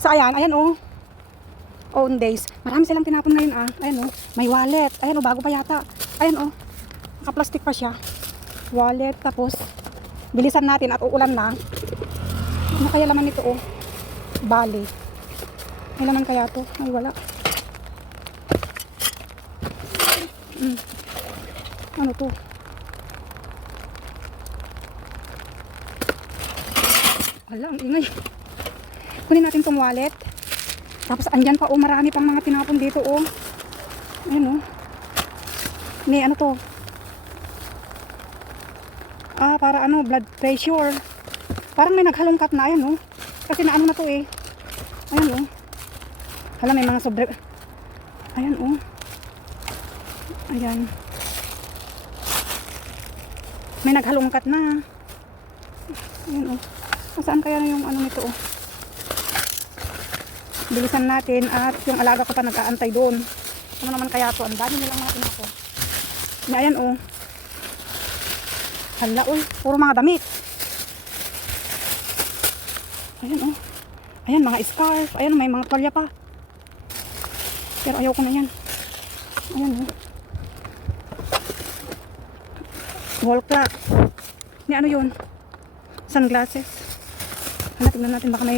So ayan, ayan oh. Own days. Marami silang tinapon ngayon ah. Ayan oh. May wallet. Ayan oh, bago pa yata. Ayan oh. Naka-plastic pa siya. Wallet. Tapos, bilisan natin at uulan na. Ano kaya laman nito oh? Bali. May laman kaya to? Ay wala. Ano to? Wala, ang ingay. Kunin natin tong wallet. Tapos andyan pa oh, marami pang mga tinapon dito oh. Ayan oh. May ano to? Ah, para ano, blood pressure. Parang may naghalongkat na, ayan oh. Kasi naano na to eh. Ayan oh. Hala, may mga sobre. Ayan oh. Ayan. May naghalongkat na. Ayan oh. Saan kaya yung ano nito oh? Bilisan natin at yung alaga ko pa nag-aantay doon. Ano naman kaya to? Ang dami nilang natin ako. Ayan oh. Hala oh. Puro mga damit. Ayan oh. Ayan mga scarf. Ayan may mga palya pa. Pero ayaw ko na yan. Ayan oh. Wall clock. Ni ano yun? Sunglasses. Hala, tignan natin baka may